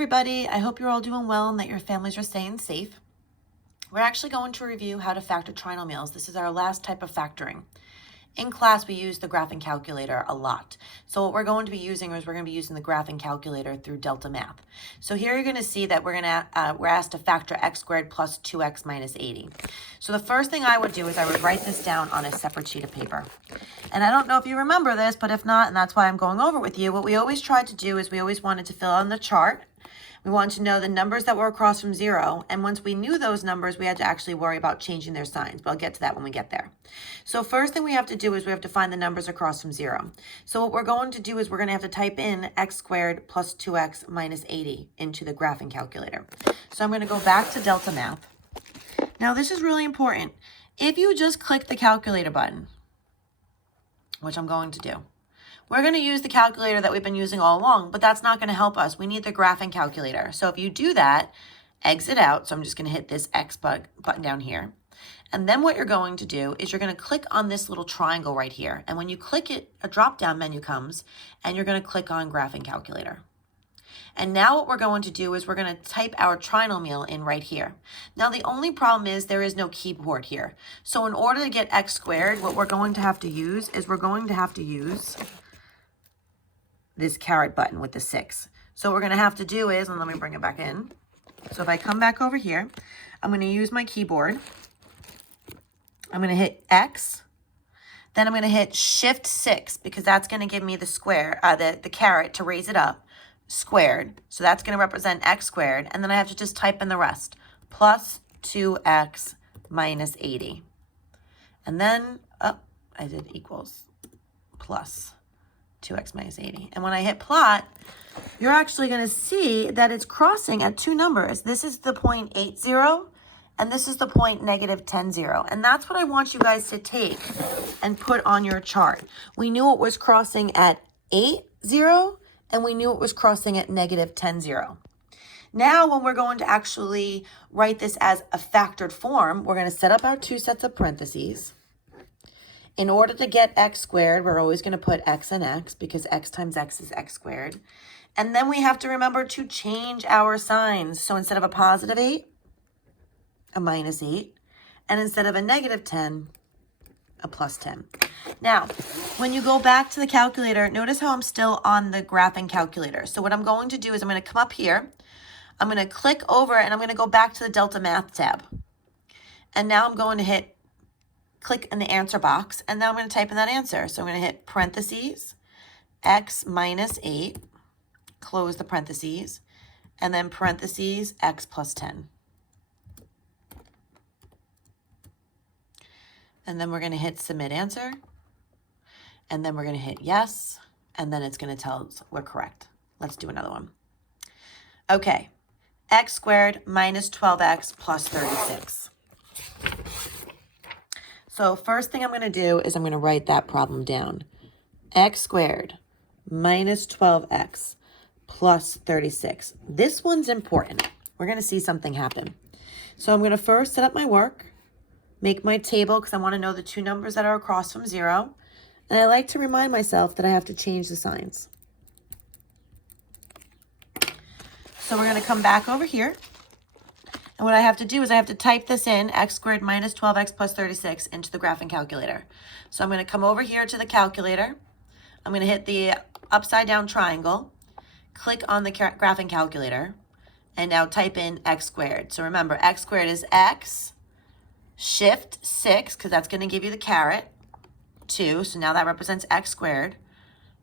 everybody. I hope you're all doing well and that your families are staying safe. We're actually going to review how to factor trinomials. This is our last type of factoring. In class, we use the graphing calculator a lot. So what we're going to be using is we're going to be using the graphing calculator through DeltaMath. So here you're going to see that we're asked to factor x squared plus 2x minus 80. So the first thing I would do is I would write this down on a separate sheet of paper. And I don't know if you remember this, but if not, and that's why I'm going over with you, what we always tried to do is we always wanted to fill in the chart. We wanted to know the numbers that were across from 0. And once we knew those numbers, we had to actually worry about changing their signs. But I'll get to that when we get there. So first thing we have to do is we have to find the numbers across from 0. So what we're going to do is we're going to have to type in x squared plus 2x minus 80 into the graphing calculator. So I'm going to go back to DeltaMath. Now this is really important. If you just click the calculator button, which I'm going to do, we're going to use the calculator that we've been using all along, but that's not going to help us. We need the graphing calculator. So if you do that, exit out. So I'm just going to hit this X button down here. And then what you're going to do is you're going to click on this little triangle right here. And when you click it, a drop-down menu comes, and you're going to click on graphing calculator. And now what we're going to do is we're going to type our trinomial in right here. Now the only problem is there is no keyboard here. So in order to get x squared, what we're going to have to use is we're going to have to use this caret button with the 6. So what we're going to have to do is, and let me bring it back in. So if I come back over here, I'm going to use my keyboard. I'm going to hit X. Then I'm going to hit Shift 6 because that's going to give me the square, the caret to raise it up, squared. So that's going to represent x squared. And then I have to just type in the rest. Plus 2x minus 80. And then, I did equals plus 2x minus 80. And when I hit plot, you're actually going to see that it's crossing at two numbers. This is the point 80, and this is the point negative 10, 0. And that's what I want you guys to take and put on your chart. We knew it was crossing at 8, 0, and we knew it was crossing at negative 10, 0. Now, when we're going to actually write this as a factored form, we're going to set up our two sets of parentheses. In order to get x squared, we're always going to put x and x because x times x is x squared. And then we have to remember to change our signs. So instead of a positive 8, a minus 8. And instead of a negative 10, a plus 10. Now, when you go back to the calculator, notice how I'm still on the graphing calculator. So what I'm going to do is I'm going to come up here. I'm going to click over and I'm going to go back to the DeltaMath tab. And now I'm going to click in the answer box, and now I'm going to type in that answer. So I'm going to hit parentheses, x minus 8, close the parentheses, and then parentheses, x plus 10. And then we're going to hit submit answer, and then we're going to hit yes, and then it's going to tell us we're correct. Let's do another one. Okay, x squared minus 12x plus 36. So first thing I'm going to do is I'm going to write that problem down. X squared minus 12x plus 36. This one's important. We're going to see something happen. So I'm going to first set up my work, make my table because I want to know the two numbers that are across from 0. And I like to remind myself that I have to change the signs. So we're going to come back over here. And what I have to do is I have to type this in, x squared minus 12x plus 36, into the graphing calculator. So I'm going to come over here to the calculator. I'm going to hit the upside down triangle, click on the graphing calculator, and now type in x squared. So remember, x squared is x, shift 6, because that's going to give you the caret, 2. So now that represents x squared,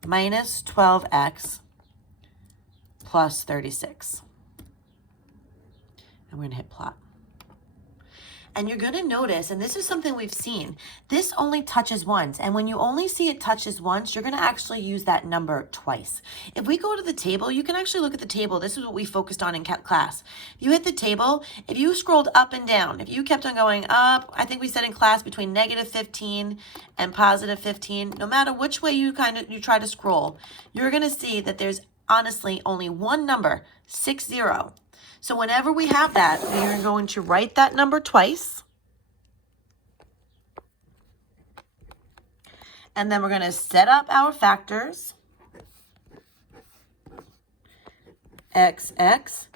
minus 12x plus 36. And we're going to hit plot. And you're going to notice, and this is something we've seen, this only touches once. And when you only see it touches once, you're going to actually use that number twice. If we go to the table, you can actually look at the table. This is what we focused on in class. If you hit the table, if you scrolled up and down, if you kept on going up, I think we said in class between negative 15 and positive 15, no matter which way you try to scroll, you're going to see that there's honestly only one number, 60. So whenever we have that, we are going to write that number twice. And then we're going to set up our factors. XX.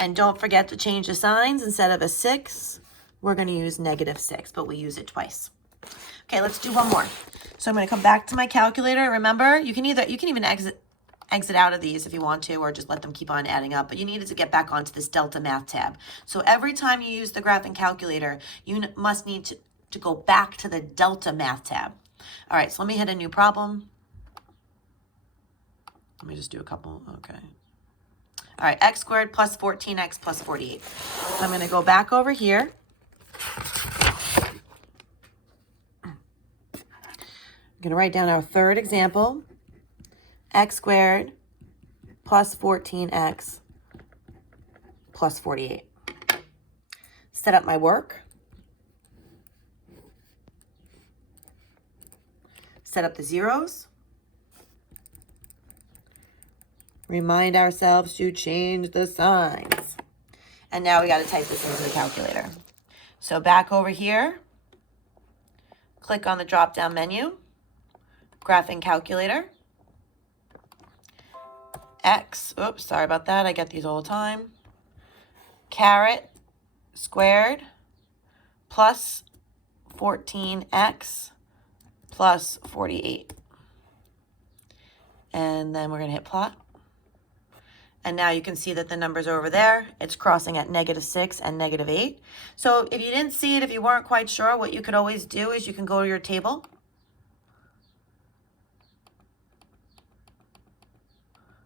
And don't forget to change the signs. Instead of a 6, we're going to use -6, but we use it twice. Okay, let's do one more. So I'm going to come back to my calculator. Remember, you can even exit out of these if you want to, or just let them keep on adding up, but you needed to get back onto this DeltaMath tab. So every time you use the graphing calculator, you must need to go back to the DeltaMath tab. All right, so let me hit a new problem. Let me just do a couple, okay. All right, x squared plus 14x plus 48. So I'm going to go back over here. I'm going to write down our third example. X squared plus 14x plus 48. Set up my work. Set up the zeros. Remind ourselves to change the signs. And now we got to type this into the calculator. So back over here, click on the drop-down menu, graphing calculator. X, oops, sorry about that. I get these all the time. Caret squared plus 14x plus 48. And then we're going to hit plot. And now you can see that the numbers are over there. It's crossing at -6 and -8. So if you didn't see it, if you weren't quite sure, what you could always do is you can go to your table.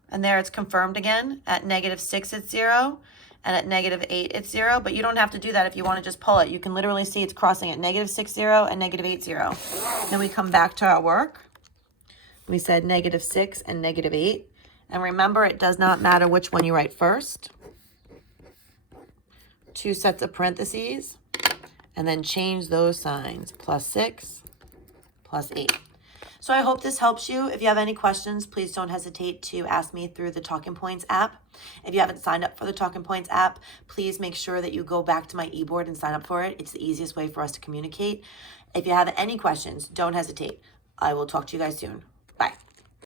And there it's confirmed again. At -6, it's 0. And at -8, it's 0. But you don't have to do that if you want to just pull it. You can literally see it's crossing at -6, 0 and -8, 0. Then we come back to our work. We said -6 and -8. And remember, it does not matter which one you write first. 2 sets of parentheses. And then change those signs. +6, +8. So I hope this helps you. If you have any questions, please don't hesitate to ask me through the Talking Points app. If you haven't signed up for the Talking Points app, please make sure that you go back to my e-board and sign up for it. It's the easiest way for us to communicate. If you have any questions, don't hesitate. I will talk to you guys soon.